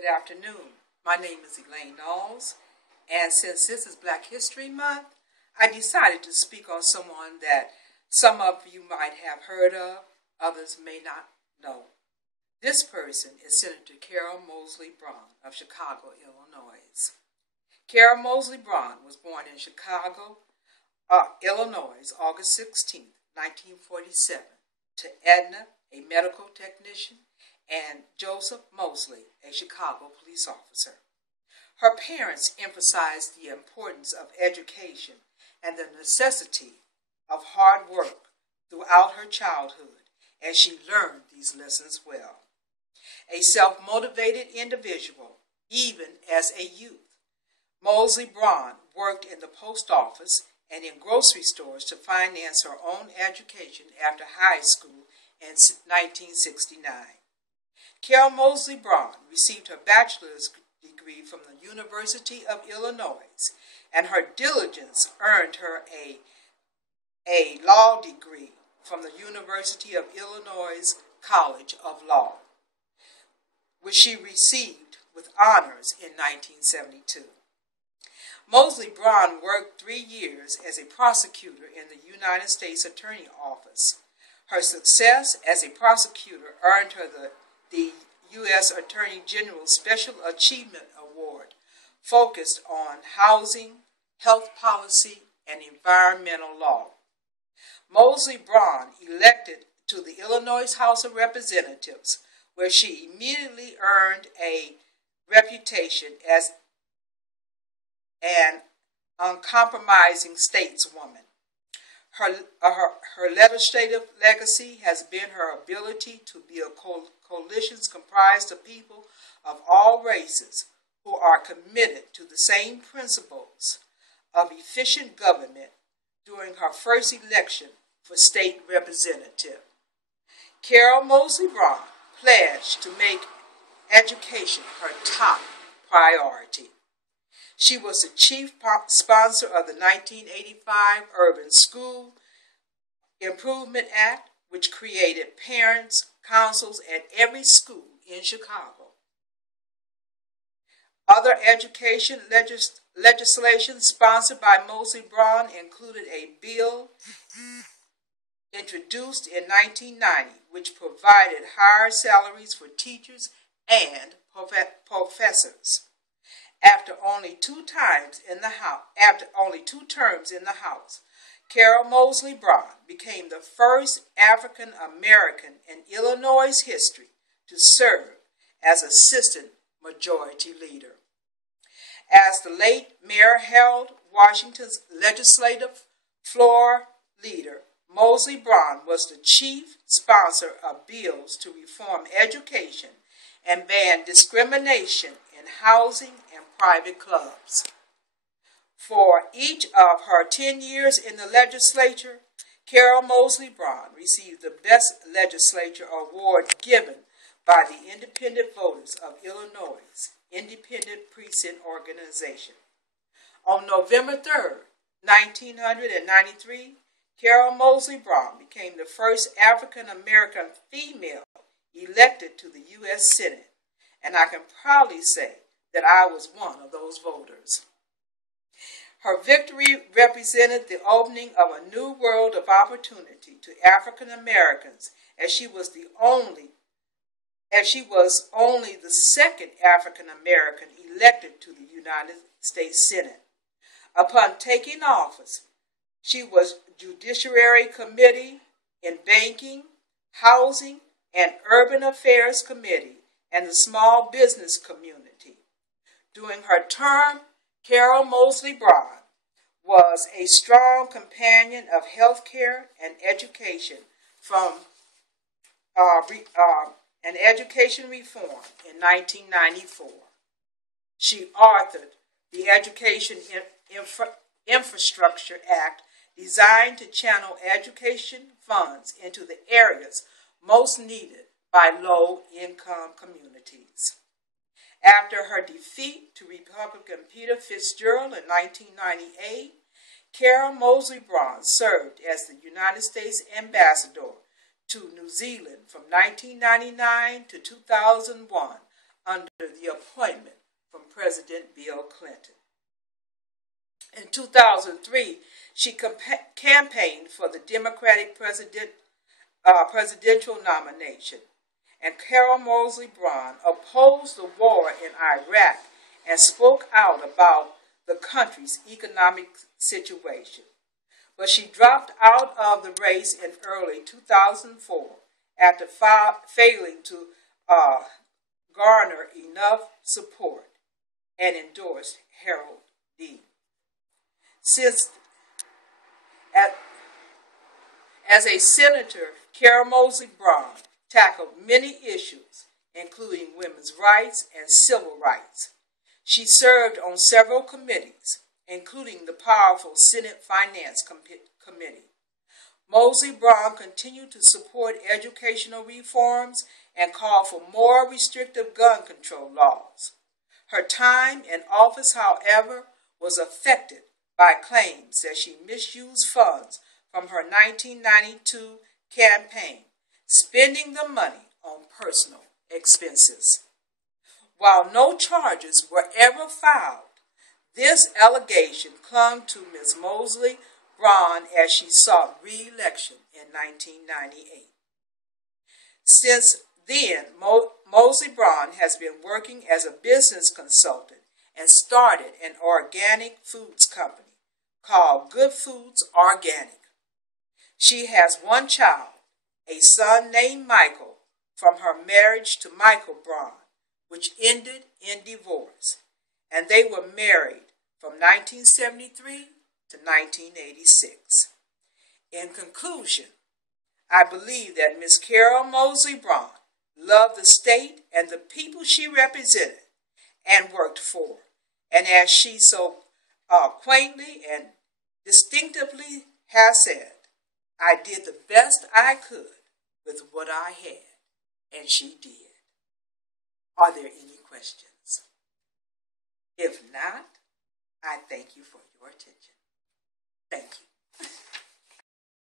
Good afternoon. My name is Elaine Knowles, and since this is Black History Month, I decided to speak on someone that some of you might have heard of, others may not know. This person is Senator Carol Mosley Braun of Chicago, Illinois. Carol Mosley Braun was born in Chicago, Illinois, August 16, 1947, to Edna, a medical technician, and Joseph Mosley, a Chicago police officer. Her parents emphasized the importance of education and the necessity of hard work throughout her childhood, and she learned these lessons well. A self-motivated individual, even as a youth, Mosley Braun worked in the post office and in grocery stores to finance her own education after high school in 1969. Carol Mosley Braun received her bachelor's degree from the University of Illinois, and her diligence earned her a law degree from the University of Illinois College of Law, which she received with honors in 1972. Mosley Braun worked 3 years as a prosecutor in the United States Attorney Office. Her success as a prosecutor earned her the U.S. Attorney General's Special Achievement Award, focused on housing, health policy, and environmental law. Mosley Braun elected to the Illinois House of Representatives, where she immediately earned a reputation as an uncompromising stateswoman. Her legislative legacy has been her ability to build coalitions comprised of people of all races who are committed to the same principles of efficient government during her first election for state representative. Carol Mosley Braun pledged to make education her top priority. She was the chief sponsor of the 1985 Urban School Improvement Act, which created parents' councils at every school in Chicago. Other education legislation sponsored by Mosley Braun included a bill introduced in 1990, which provided higher salaries for teachers and professors. After only two terms in the House, Carol Mosley Braun became the first African American in Illinois history to serve as assistant majority leader. As the late Mayor Harold Washington's legislative floor leader, Mosley Braun was the chief sponsor of bills to reform education and ban discrimination in housing and private clubs. For each of her 10 years in the legislature, Carol Mosley Braun received the Best Legislature Award given by the Independent Voters of Illinois Independent Precinct Organization. On November 3, 1993, Carol Mosley Braun became the first African American female elected to the U.S. Senate, and I can proudly say that I was one of those voters. Her victory represented the opening of a new world of opportunity to African Americans, as she was only the second African American elected to the United States Senate. Upon taking office, she was Judiciary Committee in Banking, Housing, and Urban Affairs Committee, and the Small Business Community. During her term, Carol Mosley Braun was a strong companion of health care and education education reform in 1994. She authored the Education Infrastructure Act, designed to channel education funds into the areas most needed by low-income communities. After her defeat to Republican Peter Fitzgerald in 1998, Carol Mosley Braun served as the United States Ambassador to New Zealand from 1999 to 2001 under the the appointment from President Bill Clinton. In 2003, she campaigned for the Democratic presidential nomination, and Carol Mosley Braun opposed the war in Iraq and spoke out about the country's economic situation. But she dropped out of the race in early 2004 after failing to garner enough support, and endorsed Harold Dean. Since, as a senator, Carol Mosley Braun tackled many issues, including women's rights and civil rights. She served on several committees, including the powerful Senate Finance Committee. Mosley Braun continued to support educational reforms and called for more restrictive gun control laws. Her time in office, however, was affected by claims that she misused funds from her 1992 campaign, spending the money on personal expenses. While no charges were ever filed, this allegation clung to Ms. Mosley Braun as she sought re-election in 1998. Since then, Mosley Braun has been working as a business consultant and started an organic foods company called Good Foods Organic. She has one child, a son named Michael, from her marriage to Michael Braun, which ended in divorce, and they were married from 1973 to 1986. In conclusion, I believe that Ms. Carol Mosley Braun loved the state and the people she represented and worked for. And as she so quaintly and distinctively has said, I did the best I could with what I had, and she did. Are there any questions? If not, I thank you for your attention. Thank you.